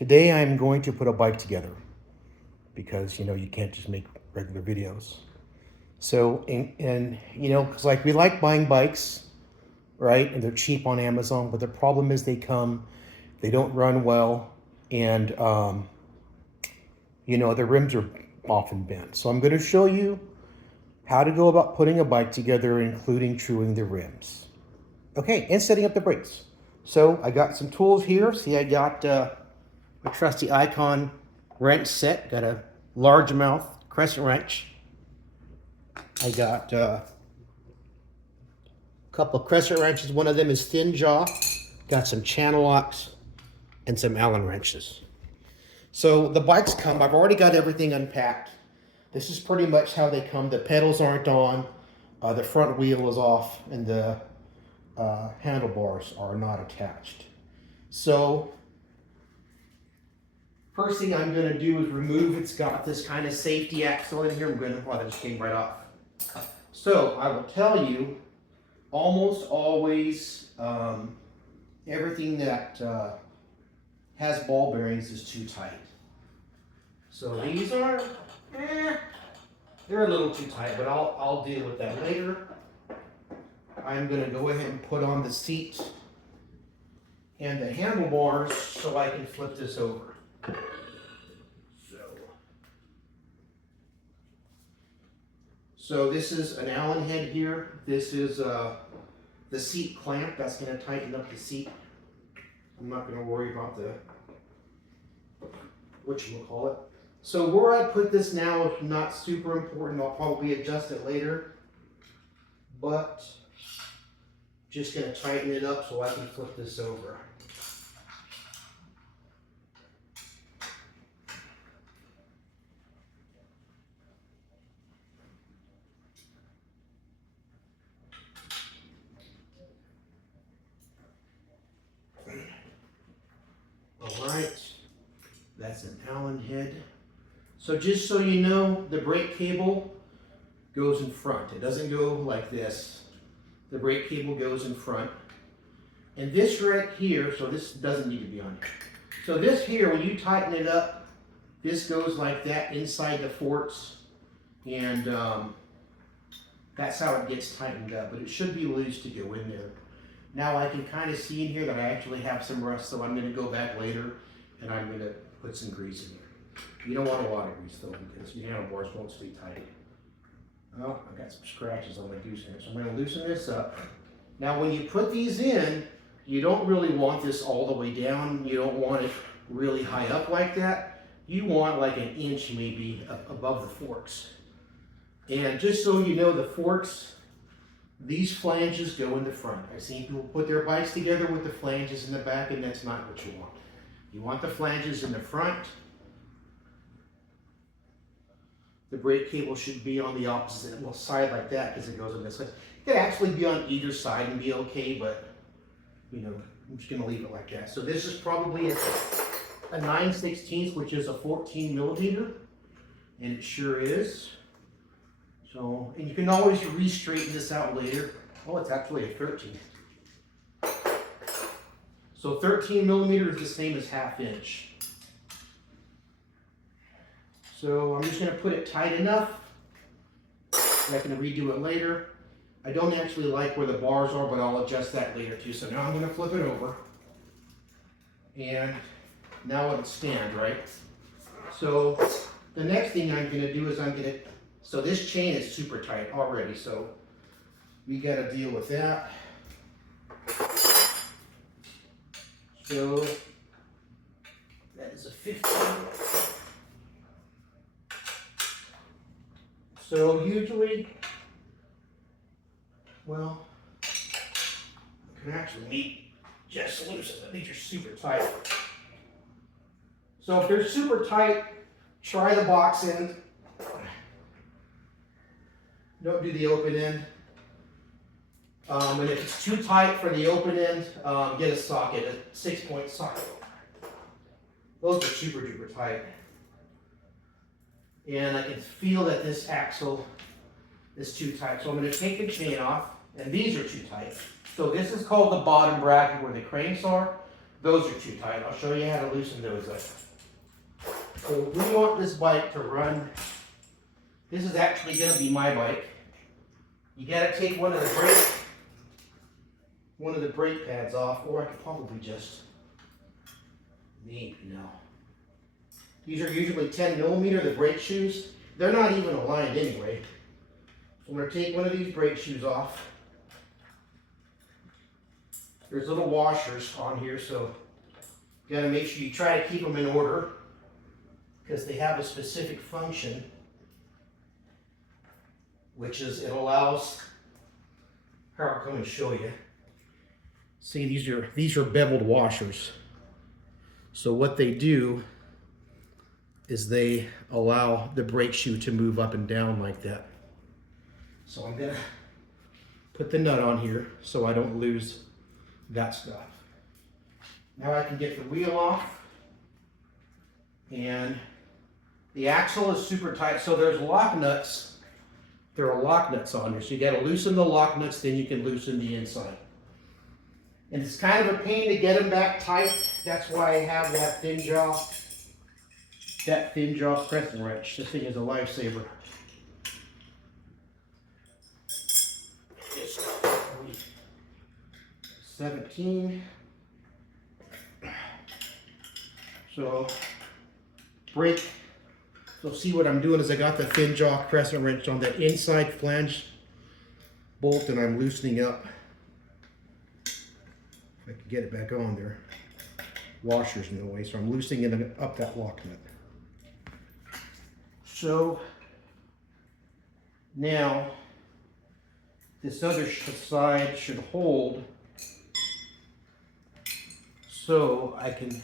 Today I'm going to put a bike together because you can't just make regular videos. So and because like we like buying bikes, right? And they're cheap on Amazon, but the problem is they don't run well, and the rims are often bent. So I'm going to show you how to go about putting a bike together, including truing the rims. Okay, and setting up the brakes. So I got some tools here. See, I got a trusty Icon wrench set. Got a largemouth crescent wrench. I got a couple of crescent wrenches. One of them is thin jaw. Got some channel locks and some Allen wrenches. So the bikes come. I've already got everything unpacked. This is pretty much how they come. The pedals aren't on. The front wheel is off, and the handlebars are not attached. So first thing I'm going to do is remove. It's got this kind of safety axle in here. That just came right off. So I will tell you, almost always everything that has ball bearings is too tight. So these are, they're a little too tight, but I'll deal with that later. I'm going to go ahead and put on the seat and the handlebars so I can flip this over. So this is an Allen head here. This is the seat clamp. That's going to tighten up the seat. I'm not going to worry about the whatchamacallit. So where I put this now is not super important. I'll probably adjust it later. But just going to tighten it up so I can flip this over. All right, that's an Allen head. So just so you know, the brake cable goes in front. It doesn't go like this. The brake cable goes in front. And this right here, so this doesn't need to be on here. So this here, when you tighten it up, this goes like that inside the forks. And that's how it gets tightened up. But it should be loose to go in there. Now I can kind of see in here that I actually have some rust, so I'm going to go back later and I'm going to put some grease in here. You don't want a lot of grease though, because your handlebars won't stay tight. Oh, I've got some scratches on my goose here, so I'm going to loosen this up. Now when you put these in, you don't really want this all the way down. You don't want it really high up like that. You want like an inch maybe above the forks. And just so you know, the forks, these flanges go in the front. I've seen people put their bikes together with the flanges in the back, and that's not what you want. You want the flanges in the front. The brake cable should be on the opposite side like that because it goes on this side. It could actually be on either side and be okay, but I'm just going to leave it like that. So this is probably a 9/16, which is a 14 millimeter, and it sure is. So, and you can always re-straighten this out later. Oh, it's actually a 13. So 13 millimeter is the same as 1/2 inch. So I'm just going to put it tight enough that I can redo it later. I don't actually like where the bars are, but I'll adjust that later too. So now I'm going to flip it over. And now it'll stand, right? So the next thing I'm going to do is so this chain is super tight already, so we got to deal with that. So that is a 15. So usually, well, I can actually meet just loosen them. These are super tight. So if they're super tight, try the box end. Don't do the open end. And if it's too tight for the open end, get a socket, a 6-point socket. Those are super duper tight. And I can feel that this axle is too tight. So I'm going to take the chain off, and these are too tight. So this is called the bottom bracket where the cranks are. Those are too tight. I'll show you how to loosen those up. So we want this bike to run. This is actually going to be my bike. You got to take one of the brake pads off, or I could probably just no. These are usually 10 millimeter, the brake shoes. They're not even aligned anyway. So I'm going to take one of these brake shoes off. There's little washers on here, so you got to make sure you try to keep them in order because they have a specific function, which is it allows, I'll come and show you. See, these are beveled washers. So what they do is they allow the brake shoe to move up and down like that. So I'm gonna put the nut on here so I don't lose that stuff. Now I can get the wheel off, and the axle is super tight. So there's lock nuts. There are lock nuts on here. So you gotta loosen the lock nuts, then you can loosen the inside. And it's kind of a pain to get them back tight. That's why I have that thin jaw crescent wrench. This thing is a lifesaver. 17. So brake. So see what I'm doing is I got the thin jaw crescent wrench on the inside flange bolt, and I'm loosening up. I can get it back on there. Washer's in the way, so I'm loosening it up that lock nut. So now this other side should hold, so I can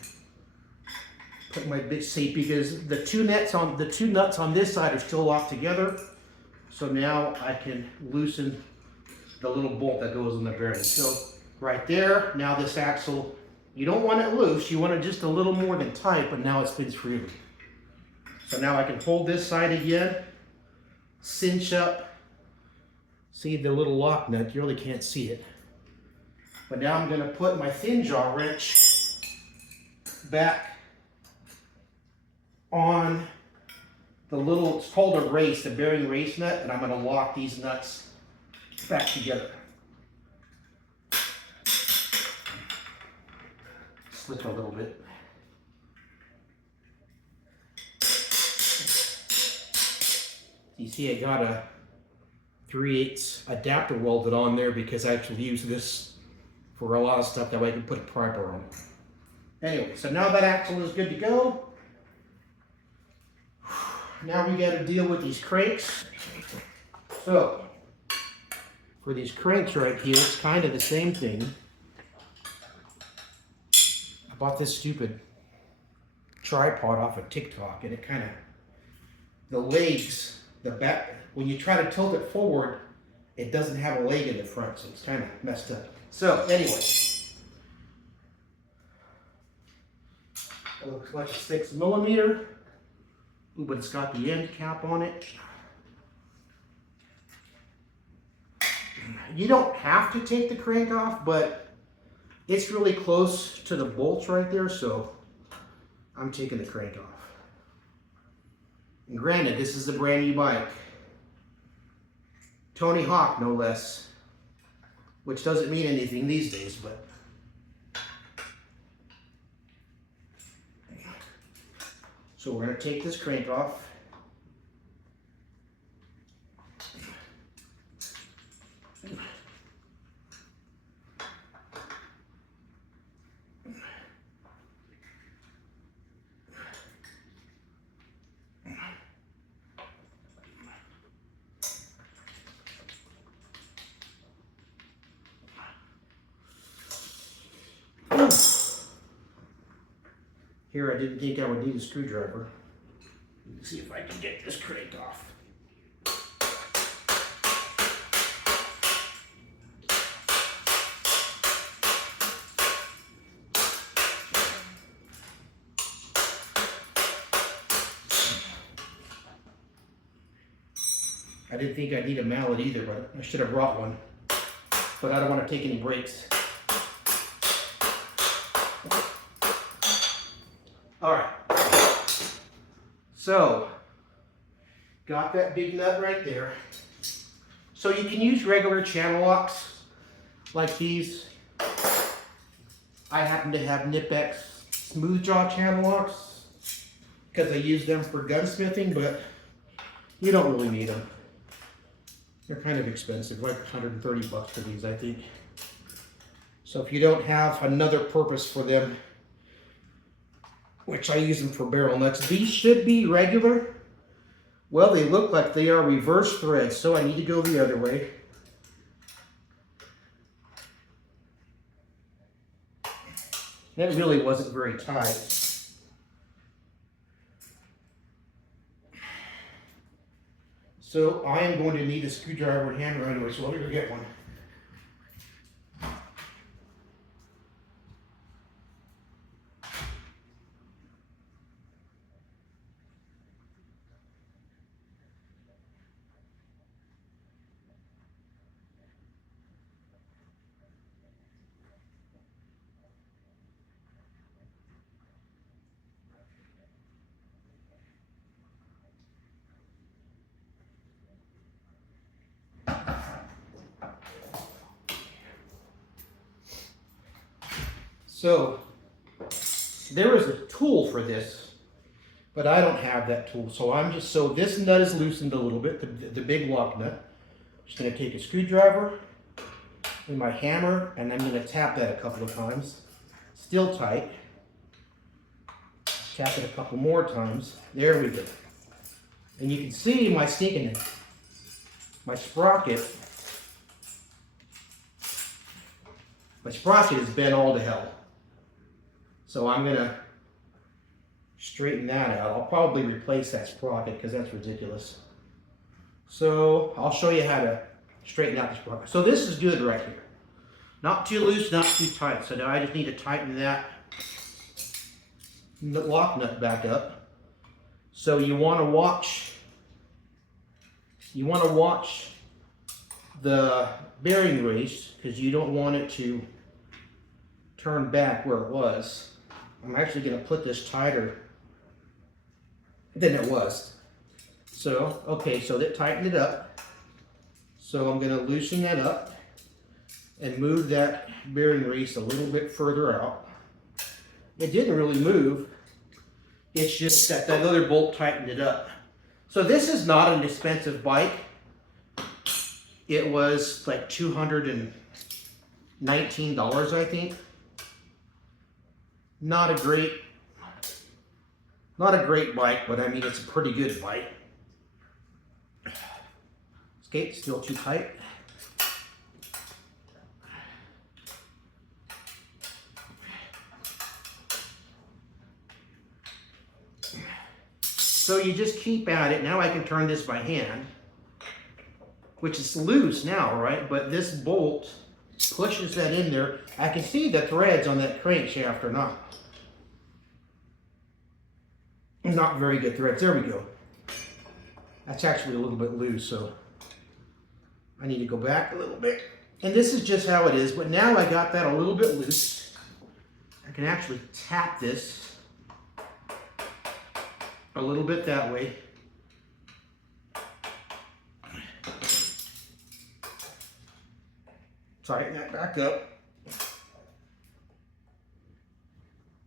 put my big seat, because the two nuts on this side are still locked together. So now I can loosen the little bolt that goes in the bearing. So right there, now this axle, you don't want it loose, you want it just a little more than tight, but now it spins freely. So now I can hold this side again, cinch up, see the little lock nut, you really can't see it. But now I'm gonna put my thin jaw wrench back on the little, it's called a race, the bearing race nut, and I'm gonna lock these nuts back together. Slip a little bit. You see I got a 3/8 adapter welded on there because I actually use this for a lot of stuff, that way I can put a primer on it. Anyway, so now that axle is good to go. Now we got to deal with these cranks. So for these cranks right here, it's kind of the same thing. I bought this stupid tripod off of TikTok, and it kind of, the legs, the back, when you try to tilt it forward, it doesn't have a leg in the front, so it's kind of messed up. So anyway, it looks like a 6 millimeter. Ooh, but it's got the end cap on it. You don't have to take the crank off, but it's really close to the bolts right there, so I'm taking the crank off. And granted, this is a brand new bike. Tony Hawk, no less. Which doesn't mean anything these days, but. So we're going to take this crank off. Here, I didn't think I would need a screwdriver. Let's see if I can get this crank off. I didn't think I'd need a mallet either, but I should have brought one. But I don't want to take any breaks. All right. So, got that big nut right there. So you can use regular channel locks like these. I happen to have Knipex smooth jaw channel locks because I use them for gunsmithing, but you don't really need them. They're kind of expensive, like 130 bucks for these, I think. So if you don't have another purpose for them, which I use them for barrel nuts, these should be regular. Well, they look like they are reverse threads, so I need to go the other way. That really wasn't very tight. So I am going to need a screwdriver and hammer anyway, so let me go get one. So there is a tool for this, but I don't have that tool. So this nut is loosened a little bit, the big lock nut. I'm just going to take a screwdriver and my hammer, and I'm going to tap that a couple of times. Still tight. Tap it a couple more times. There we go. And you can see my sprocket is bent all to hell. So I'm going to straighten that out. I'll probably replace that sprocket because that's ridiculous. So I'll show you how to straighten out the sprocket. So this is good right here. Not too loose, not too tight. So now I just need to tighten that lock nut back up. So you want to watch the bearing race because you don't want it to turn back where it was. I'm actually going to put this tighter than it was. So, okay, so that tightened it up. So I'm going to loosen that up and move that bearing race a little bit further out. It didn't really move. It's just that other bolt tightened it up. So this is not an expensive bike. It was like $219, I think. Not a great bike, but I mean it's a pretty good bike. Okay, still too tight. So you just keep at it. Now I can turn this by hand, which is loose now, right? But this bolt pushes that in there. I can see the threads on that crankshaft are not very good threads. There we go. That's actually a little bit loose, so I need to go back a little bit. And this is just how it is, but now I got that a little bit loose. I can actually tap this a little bit that way. Tighten that back up.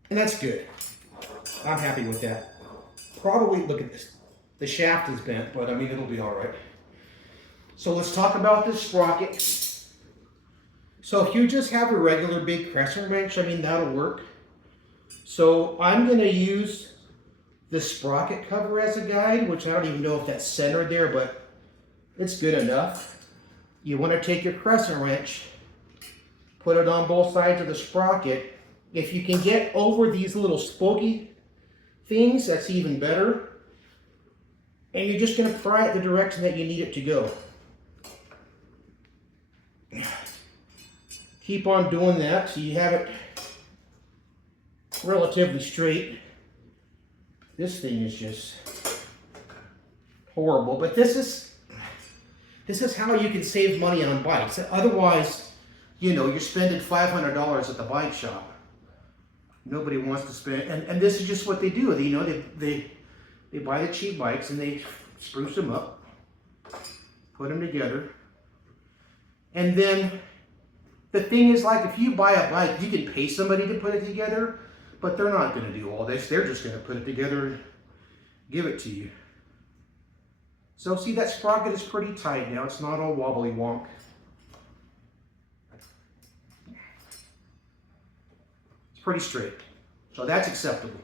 And that's good. I'm happy with that. Probably, look at this. The shaft is bent, but I mean, it'll be all right. So let's talk about this sprocket. So if you just have a regular big crescent wrench, I mean, that'll work. So I'm going to use the sprocket cover as a guide, which I don't even know if that's centered there, but it's good enough. You want to take your crescent wrench, put it on both sides of the sprocket. If you can get over these little spokey things, that's even better. And you're just going to pry it the direction that you need it to go. Keep on doing that so you have it relatively straight. This thing is just horrible, but this is how you can save money on bikes. Otherwise, you know, you're spending $500 at the bike shop. Nobody wants to spend, and this is just what they do. You know, they buy the cheap bikes and they spruce them up, put them together. And then the thing is, like, if you buy a bike, you can pay somebody to put it together, but they're not going to do all this. They're just going to put it together and give it to you. So see, that sprocket is pretty tight now. It's not all wobbly wonk. It's pretty straight. So that's acceptable.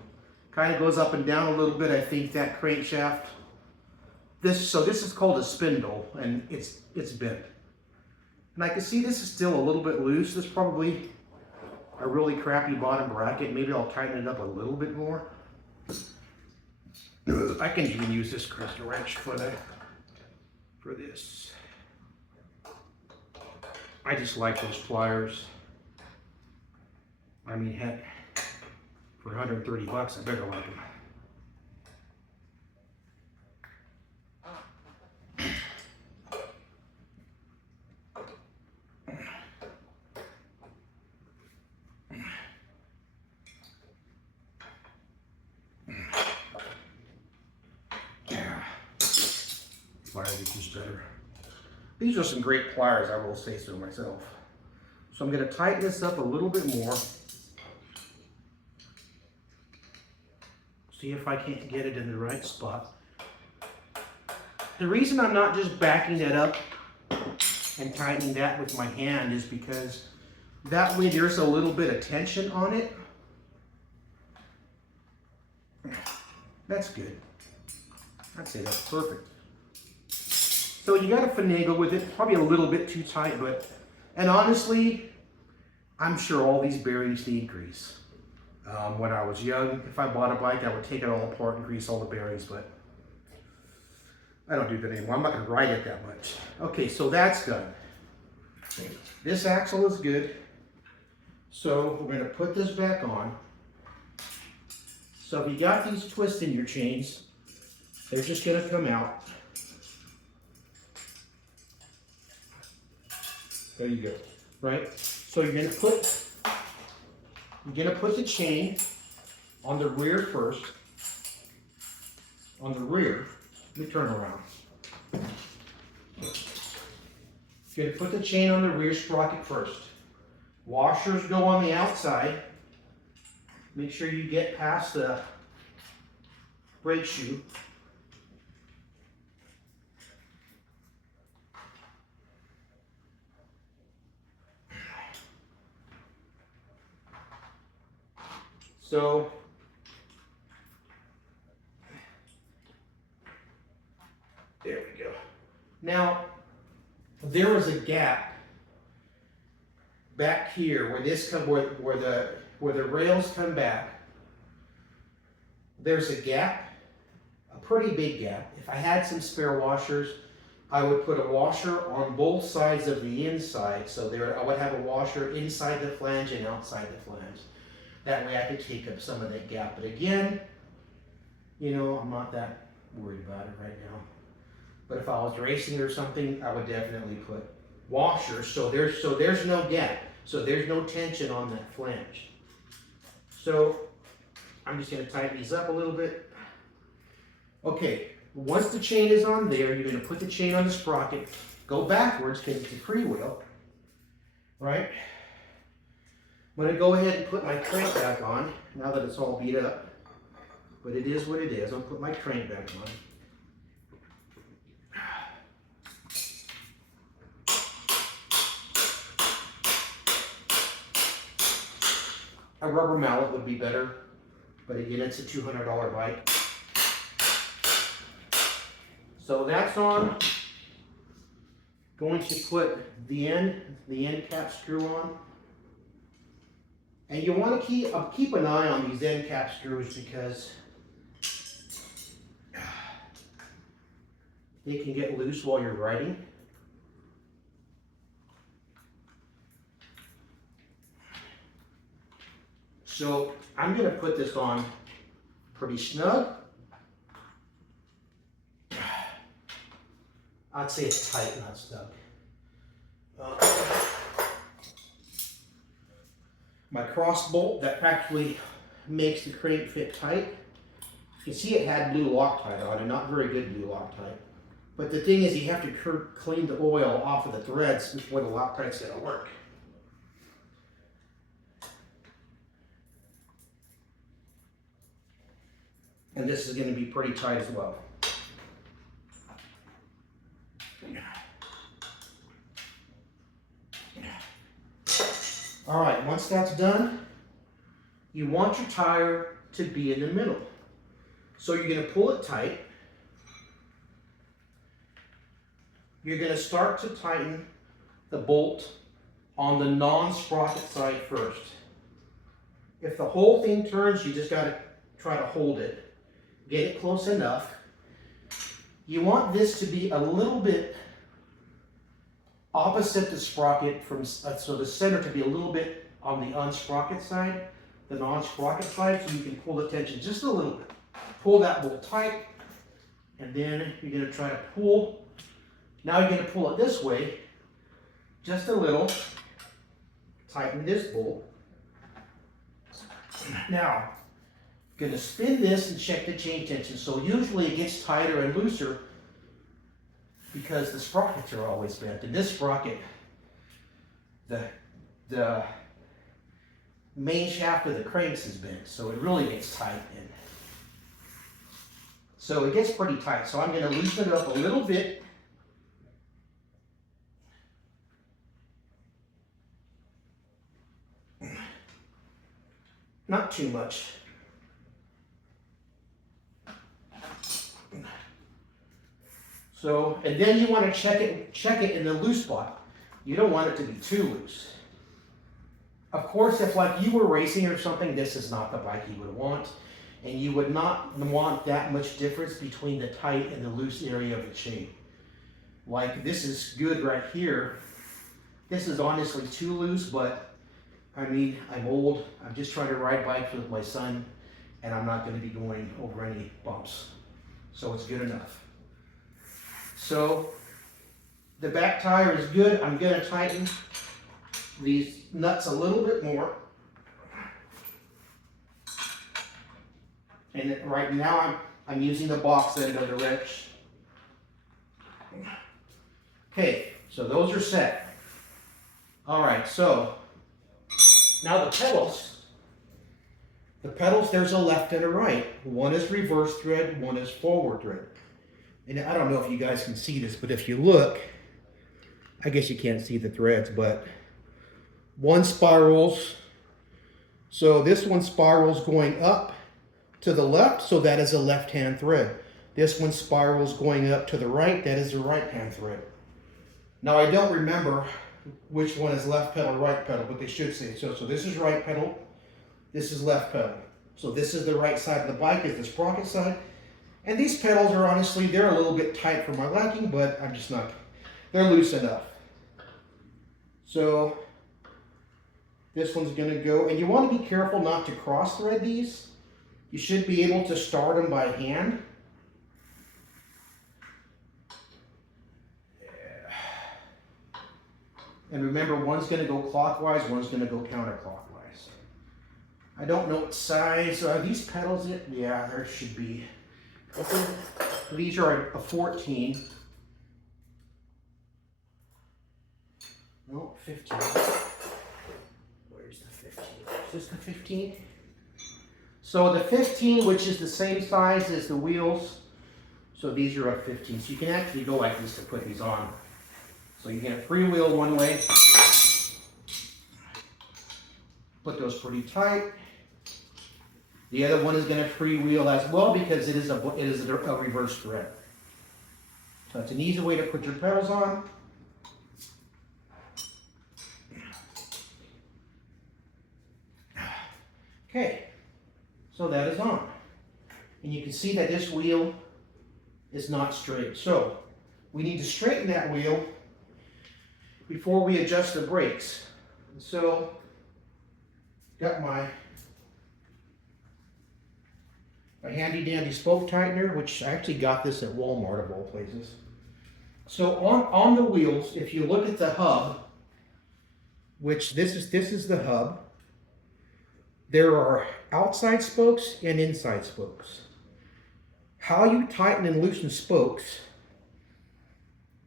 Kind of goes up and down a little bit, I think, that crankshaft. So this is called a spindle, and it's bent. And I can see this is still a little bit loose. This is probably a really crappy bottom bracket. Maybe I'll tighten it up a little bit more. I can even use this crystal wrench for this. I just like those pliers. I mean, heck, for 130 bucks, I better like them. Pliers are just better. These are some great pliers, I will say so myself. So I'm going to tighten this up a little bit more. See if I can't get it in the right spot. The reason I'm not just backing that up and tightening that with my hand is because that way there's a little bit of tension on it. That's good. I'd say that's perfect. So you got to finagle with it, probably a little bit too tight, and honestly, I'm sure all these bearings need grease. When I was young, if I bought a bike, I would take it all apart and grease all the bearings, but I don't do that anymore. I'm not going to ride it that much. Okay, so that's done. This axle is good. So we're going to put this back on. So if you got these twists in your chains, they're just going to come out. There you go, right? So you're gonna put the chain on the rear first. On the rear, let me turn around. You're gonna put the chain on the rear sprocket first. Washers go on the outside. Make sure you get past the brake shoe. So there we go. Now there is a gap back here where this where the rails come back. There's a gap, a pretty big gap. If I had some spare washers, I would put a washer on both sides of the inside. So I would have a washer inside the flange and outside the flange. That way I could take up some of that gap. But again, you know, I'm not that worried about it right now. But if I was racing or something, I would definitely put washers. So there's no gap. So there's no tension on that flange. So I'm just going to tighten these up a little bit. Okay, once the chain is on there, you're going to put the chain on the sprocket. Go backwards because it's a freewheel, right? I'm going to go ahead and put my crank back on, now that it's all beat up. But it is what it is. I'll put my crank back on. A rubber mallet would be better, but again, it's a $200 bike. So that's on. Going to put the end cap screw on. And you want to keep an eye on these end cap screws because they can get loose while you're riding. So I'm going to put this on pretty snug. I'd say it's tight, not snug. my cross bolt that actually makes the crank fit tight. You can see it had blue Loctite on it, not very good blue Loctite. But the thing is, you have to clean the oil off of the threads before the Loctite's gonna work. And this is gonna be pretty tight as well. All right, once that's done, you want your tire to be in the middle. So you're gonna pull it tight. You're gonna start to tighten the bolt on the non-sprocket side first. If the whole thing turns, you just gotta try to hold it. Get it close enough. You want this to be a little bit opposite the sprocket, so the center to be a little bit on the unsprocket side, the non-sprocket side, so you can pull the tension just a little bit. Pull that bolt tight, and then you're gonna try to pull. Now you're gonna pull it this way, just a little. Tighten this bolt. Now, I'm gonna spin this and check the chain tension. So usually it gets tighter and looser because the sprockets are always bent. And this sprocket, the main shaft of the cranks is bent, so it really gets tight. And so it gets pretty tight. So I'm gonna loosen it up a little bit. Not too much. So, and then you want to check it in the loose spot. You don't want it to be too loose. Of course, if like you were racing or something, this is not the bike you would want. And you would not want that much difference between the tight and the loose area of the chain. Like this is good right here. This is honestly too loose, but I mean, I'm old. I'm just trying to ride bikes with my son, and I'm not going to be going over any bumps. So it's good enough. So the back tire is good. I'm going to tighten these nuts a little bit more. And right now I'm using the box end of the wrench. Okay, so those are set. All right, so now the pedals, there's a left and a right. One is reverse thread, one is forward thread. And I don't know if you guys can see this, but if you look, I guess you can't see the threads, but one spirals. So this one spirals going up to the left, so that is a left-hand thread. This one spirals going up to the right, that is a right-hand thread. Now I don't remember which one is left pedal, right pedal, but they should say so. So this is right pedal, this is left pedal. So this is the right side of the bike, is the sprocket side. And these pedals are honestly, they're a little bit tight for my liking, but I'm just not, they're loose enough. So this one's gonna go, and you wanna be careful not to cross thread these. You should be able to start them by hand. And remember, one's going to go clockwise, one's going to go counterclockwise. I don't know what size. Are these pedals it? Yeah, there should be. These are a 14. No, 15. Where's the 15? Is this the 15? So the 15, which is the same size as the wheels, so these are a 15. So you can actually go like this to put these on. So you can freewheel one way, put those pretty tight. The other one is going to freewheel as well because it is a reverse thread. So it's an easy way to put your pedals on. Okay, so that is on. And you can see that this wheel is not straight. So we need to straighten that wheel before we adjust the brakes. So, got my handy dandy spoke tightener, which I actually got this at Walmart of all places. So on the wheels, if you look at the hub, which this is the hub, there are outside spokes and inside spokes. How you tighten and loosen spokes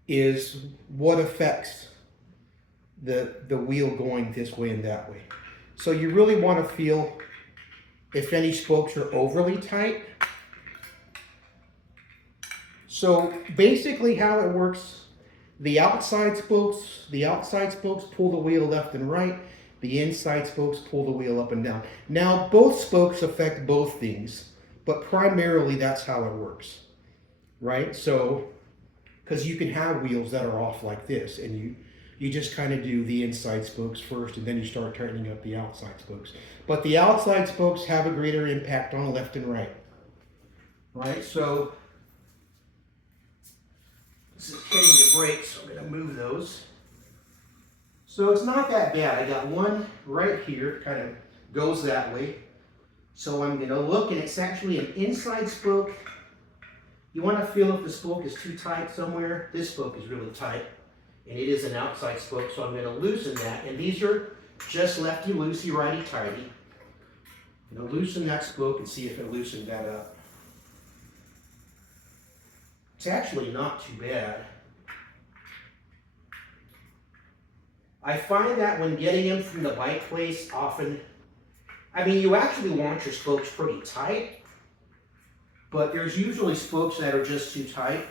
is what affects the wheel going this way and that way. So you really want to feel if any spokes are overly tight. So basically how it works, the outside spokes pull the wheel left and right, the inside spokes pull the wheel up and down. Now both spokes affect both things, but primarily that's how it works, right? So, because you can have wheels that are off like this, and you just kind of do the inside spokes first, and then you start tightening up the outside spokes. But the outside spokes have a greater impact on left and right, right? So this is hitting the brakes, so I'm going to move those. So it's not that bad. I got one right here, kind of goes that way. So I'm going to look, and it's actually an inside spoke. You want to feel if the spoke is too tight somewhere. This spoke is really tight, and it is an outside spoke, so I'm going to loosen that. And these are just lefty-loosey, righty-tighty. I'm going to loosen that spoke and see if it loosened that up. It's actually not too bad. I find that when getting them from the bike place, often, I mean, you actually want your spokes pretty tight, but there's usually spokes that are just too tight.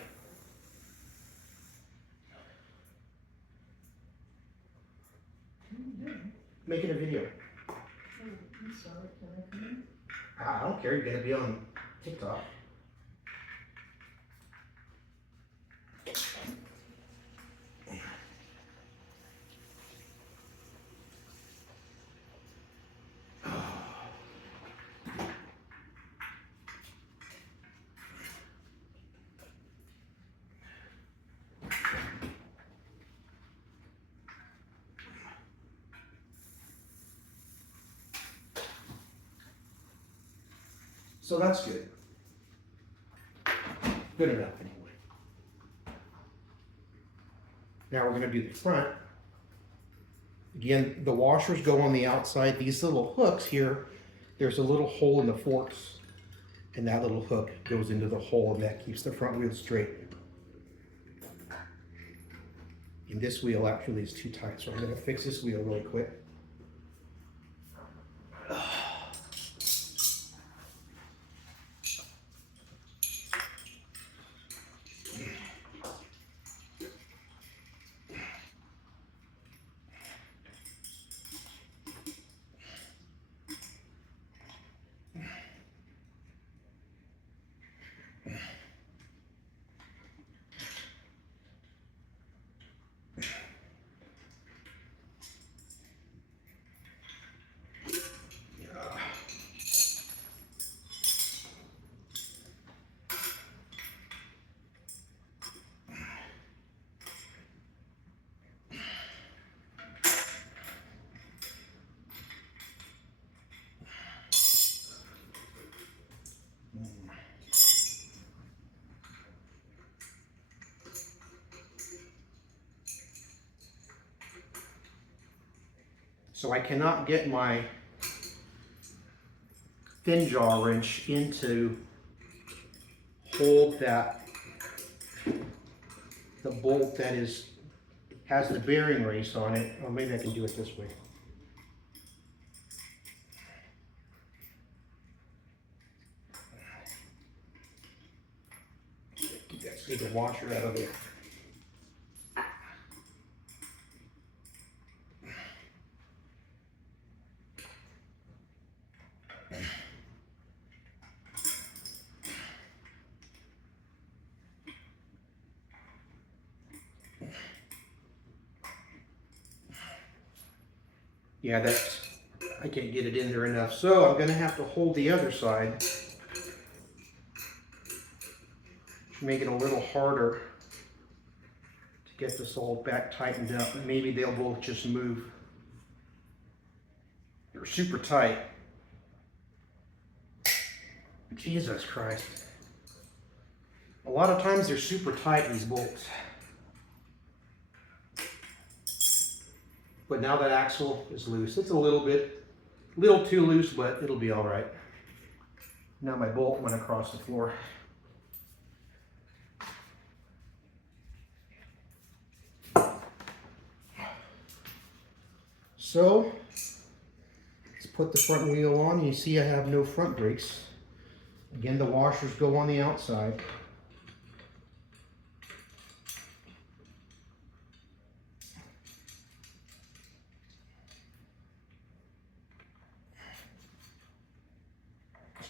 Making a video. I'm sorry, can I come in? I don't care, you're going to be on TikTok. So that's good. Good enough anyway. Now we're going to do the front. Again, the washers go on the outside. These little hooks here, there's a little hole in the forks, and that little hook goes into the hole, and that keeps the front wheel straight. And this wheel actually is too tight, so I'm going to fix this wheel really quick. So I cannot get my thin jaw wrench in to hold that, the bolt that has the bearing race on it. Or maybe I can do it this way. Get the washer out of there. Yeah, I can't get it in there enough. So I'm gonna have to hold the other side, to make it a little harder to get this all back tightened up. Maybe they'll both just move. They're super tight. Jesus Christ. A lot of times they're super tight, these bolts. But now that axle is loose. It's a little bit, Little too loose, but it'll be all right. Now my bolt went across the floor. So, let's put the front wheel on. You see I have no front brakes. Again, the washers go on the outside.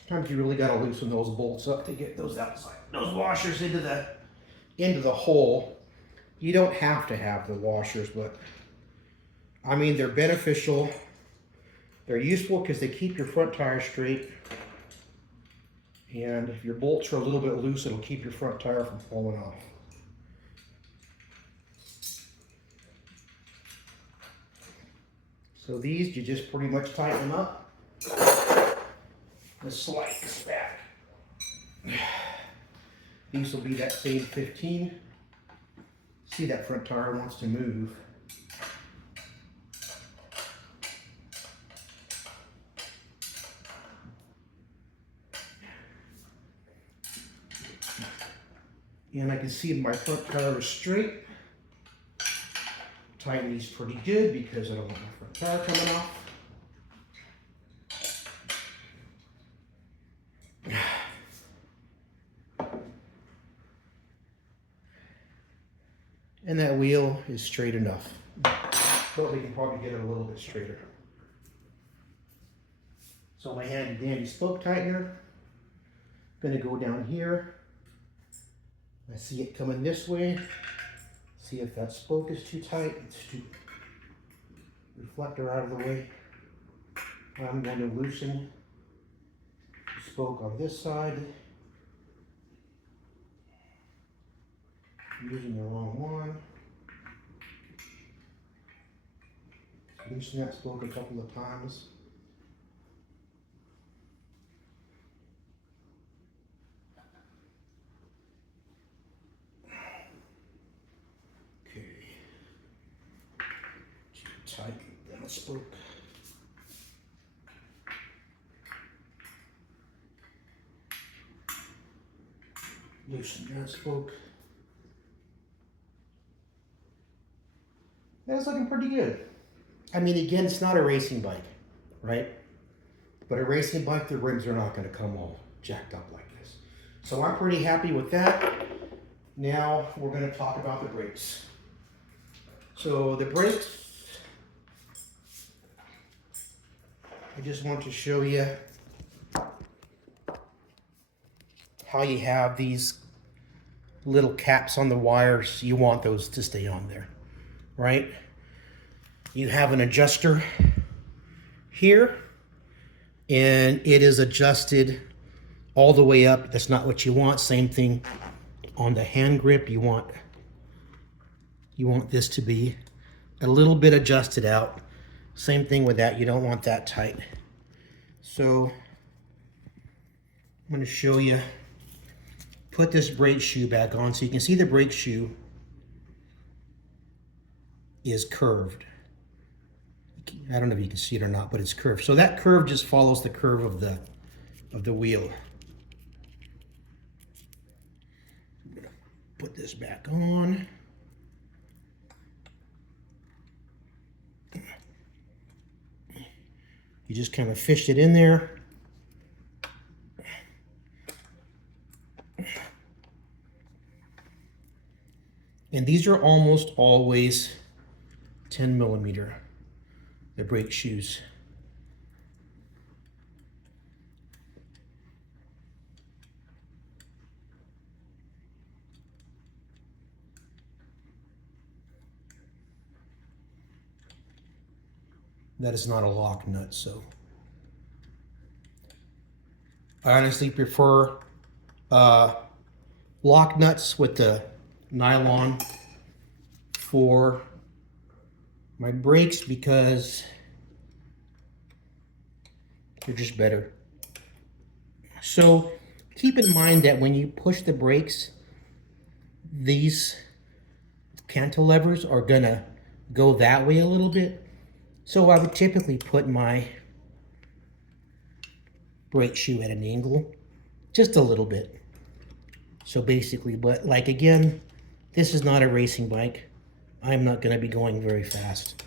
Sometimes you really got to loosen those bolts up to get those washers into the hole. You don't have to have the washers, but I mean, they're beneficial. They're useful because they keep your front tire straight. And if your bolts are a little bit loose, it'll keep your front tire from falling off. So these, you just pretty much tighten them up. Let's slide this back. These will be that same 15. See, that front tire wants to move. And I can see my front tire is straight. Tighten these pretty good because I don't want my front tire coming off. And that wheel is straight enough, but we can probably get it a little bit straighter. So my handy dandy spoke tightener, gonna go down here. I see it coming this way. See if that spoke is too tight. It's too reflector out of the way. I'm going to loosen the spoke on this side. Using the wrong one. Loosen that spoke a couple of times. Okay. Tighten that spoke. Loosen that spoke. That's looking pretty good. I mean, again, it's not a racing bike, right? But a racing bike, the rims are not going to come all jacked up like this. So I'm pretty happy with that. Now we're going to talk about the brakes. So the brakes, I just want to show you how you have these little caps on the wires. You want those to stay on there, right? You have an adjuster here, and it is adjusted all the way up. That's not what you want. Same thing on the hand grip. You want this to be a little bit adjusted out. Same thing with that. You don't want that tight. So I'm going to show you. Put this brake shoe back on so you can see the brake shoe is curved. I don't know if you can see it or not, but it's curved. So that curve just follows the curve of the wheel. I'm gonna put this back on. You just kind of fish it in there. And these are almost always 10 millimeter, the brake shoes. That is not a lock nut, so I honestly prefer lock nuts with the nylon for my brakes because they're just better. So keep in mind that when you push the brakes, these cantilevers are gonna go that way a little bit. So I would typically put my brake shoe at an angle, just a little bit. So basically, but like again, this is not a racing bike. I'm not going to be going very fast.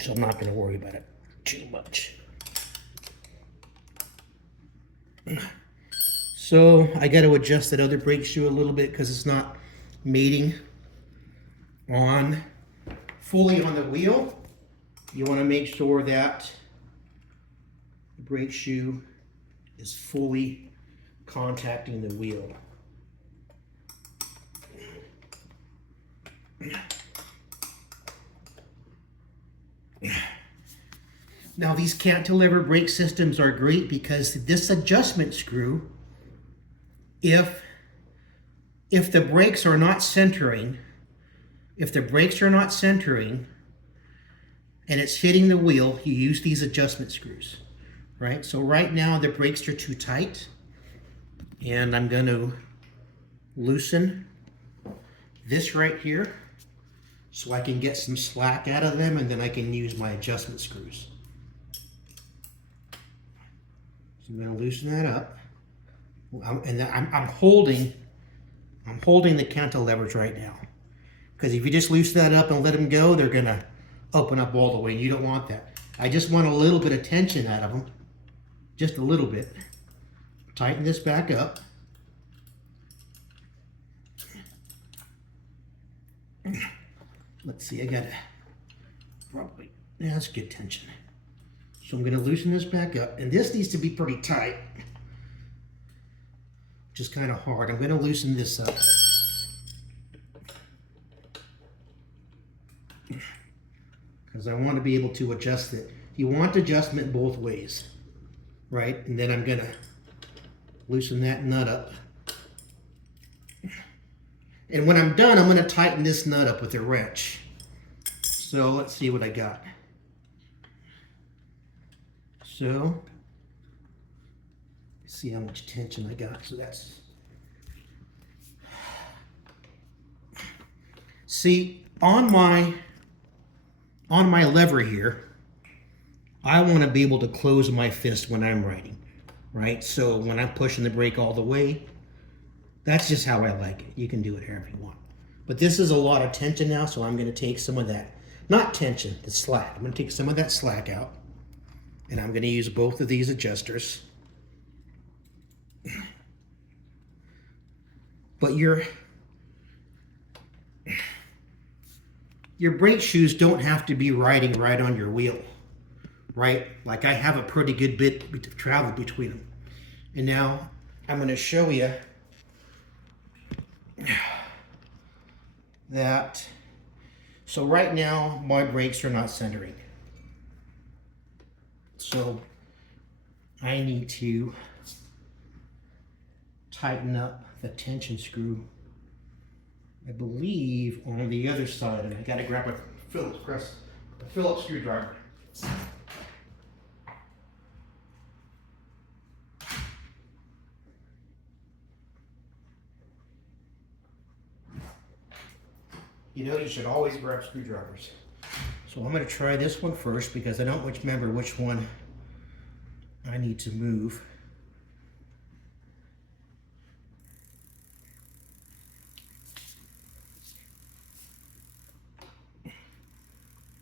So I'm not going to worry about it too much. So I got to adjust that other brake shoe a little bit because it's not mating on fully on the wheel. You want to make sure that the brake shoe is fully contacting the wheel. Now these cantilever brake systems are great because this adjustment screw, if the brakes are not centering, and it's hitting the wheel, you use these adjustment screws, right? So right now the brakes are too tight, and I'm going to loosen this right here so I can get some slack out of them, and then I can use my adjustment screws. So I'm going to loosen that up. I'm holding the cantilevers right now, because if you just loosen that up and let them go, they're gonna open up all the way, and you don't want that. I just want a little bit of tension out of them, just a little bit. Tighten this back up. Let's see, I gotta probably, yeah, that's good tension. So I'm gonna loosen this back up, and this needs to be pretty tight, which is kind of hard. I'm gonna loosen this up. Because I want to be able to adjust it. You want adjustment both ways, right? And then I'm gonna loosen that nut up. And when I'm done, I'm gonna tighten this nut up with a wrench. So let's see what I got. So, see how much tension I got. So that's, see, on my lever here, I want to be able to close my fist when I'm riding, right? So when I'm pushing the brake all the way, that's just how I like it. You can do it however you want. But this is a lot of tension now, so I'm going to take some of that, not tension, the slack. I'm going to take some of that slack out, and I'm going to use both of these adjusters. But your brake shoes don't have to be riding right on your wheel, right? Like I have a pretty good bit of travel between them. And now I'm going to show you that. So right now my brakes are not centering. So I need to tighten up the tension screw, I believe, on the other side, and I gotta grab a Phillips screwdriver. You know, you should always grab screwdrivers. So I'm gonna try this one first because I don't remember which one I need to move.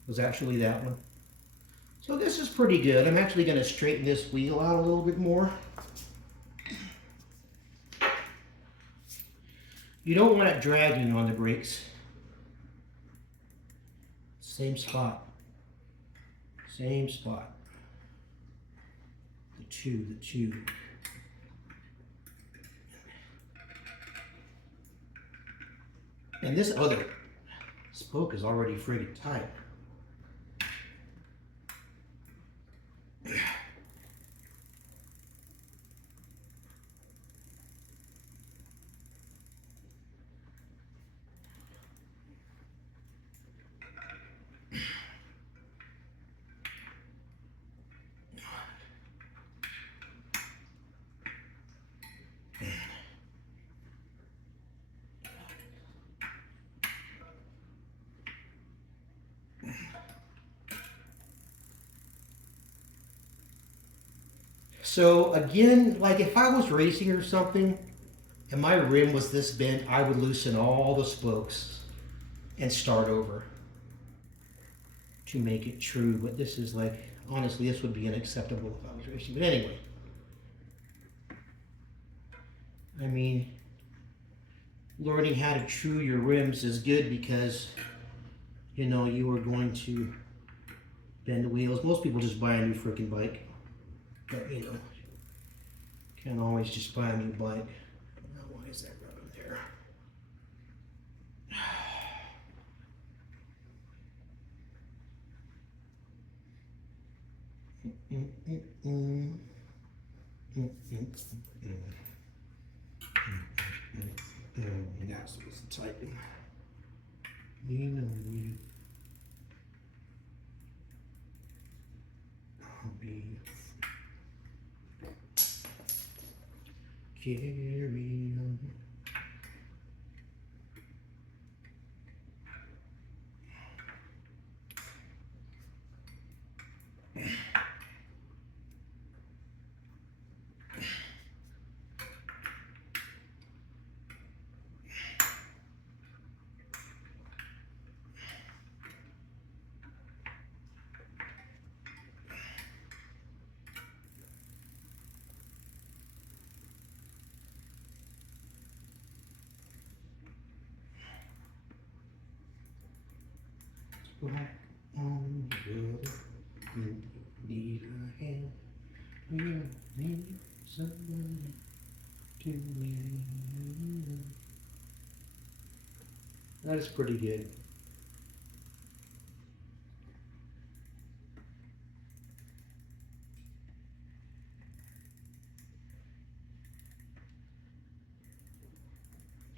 Was actually that one. So this is pretty good. I'm actually going to straighten this wheel out a little bit more. You don't want it dragging on the brakes. Same spot. Same spot. The two. And this other spoke is already friggin' tight. So again, like if I was racing or something and my rim was this bent, I would loosen all the spokes and start over to make it true. But this is like, honestly, this would be unacceptable if I was racing. But anyway, I mean, learning how to true your rims is good because, you know, you are going to bend the wheels. Most people just buy a new freaking bike. But, you know, can't always just buy a new bike. Now, why is that rubbing there? Now supposed to tighten. You know you. I'll be carry on. Back on the other, you need a hand, you need someone to lean. That is pretty good.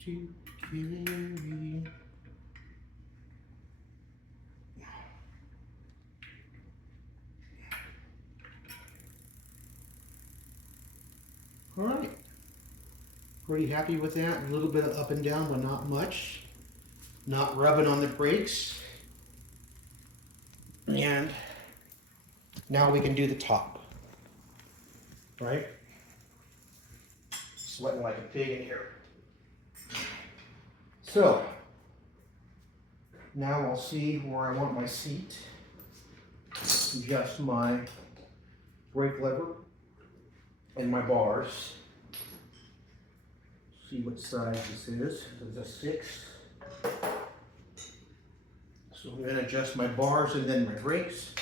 To carry. All right, pretty happy with that. A little bit of up and down, but not much. Not rubbing on the brakes. And now we can do the top, right? Sweating like a pig in here. So, now I'll see where I want my seat. Adjust my brake lever and my bars. See what size this is. It's a 6. So I'm going to adjust my bars and then my brakes.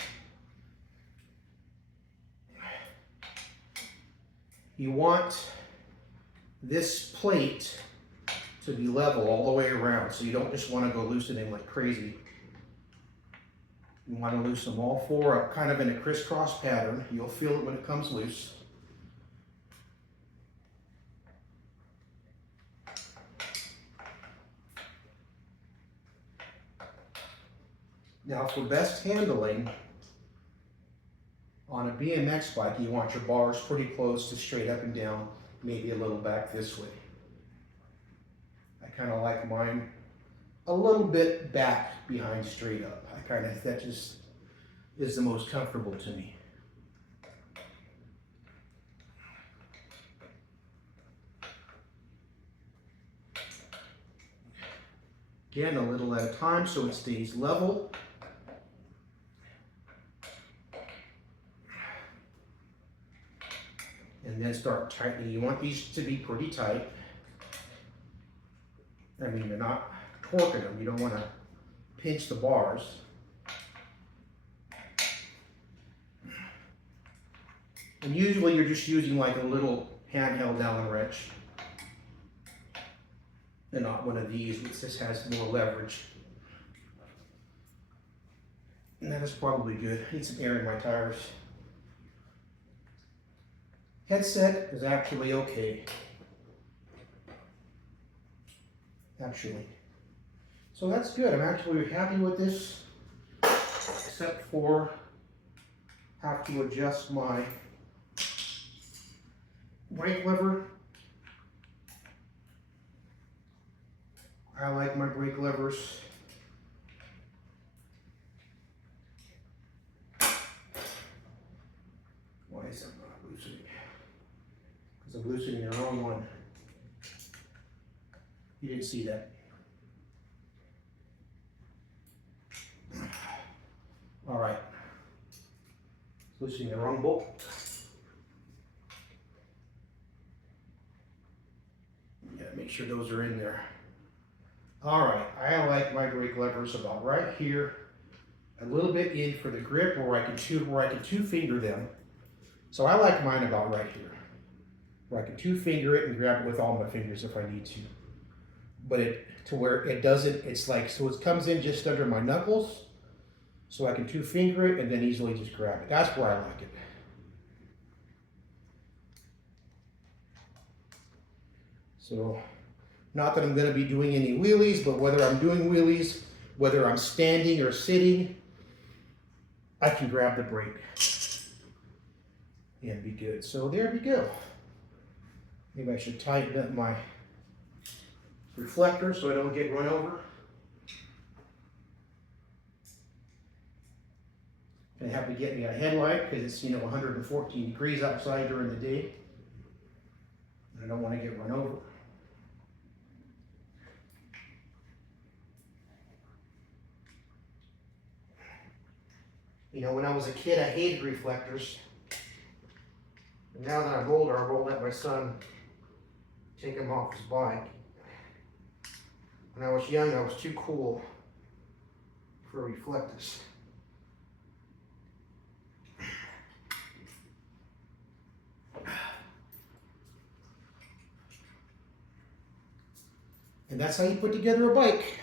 You want this plate to be level all the way around, so you don't just want to go loosening like crazy. You want to loosen them all 4 up, kind of in a crisscross pattern. You'll feel it when it comes loose. Now for best handling, on a BMX bike, you want your bars pretty close to straight up and down, maybe a little back this way. I kind of like mine a little bit back behind straight up. That just is the most comfortable to me. Again, a little at a time so it stays level. And then start tightening. You want these to be pretty tight. I mean, you're not torquing them. You don't want to pinch the bars. And usually you're just using like a little handheld Allen wrench. And not one of these, which just has more leverage. And that is probably good. I need some air in my tires. Headset is actually okay. Actually. So that's good. I'm actually happy with this. Except for have to adjust my brake lever. I like my brake levers. Why is that not loosening? loosening the wrong one. You didn't see that. All right. Loosening the wrong bolt. Yeah, make sure those are in there. All right, I like my brake levers about right here, a little bit in for the grip, where I can two finger them. So I like mine about right here, where I can two finger it and grab it with all my fingers if I need to. But to where it doesn't, it's like, so it comes in just under my knuckles, so I can two finger it and then easily just grab it. That's where I like it. So, not that I'm going to be doing any wheelies, but whether I'm doing wheelies, whether I'm standing or sitting, I can grab the brake and be good. So there we go. Maybe I should tighten up my reflector so I don't get run over. I have to get me a headlight because it's 114 degrees outside during the day. And I don't want to get run over. When I was a kid, I hated reflectors. And now that I'm older, I won't let my son take them off his bike. When I was young, I was too cool for reflectors. And that's how you put together a bike.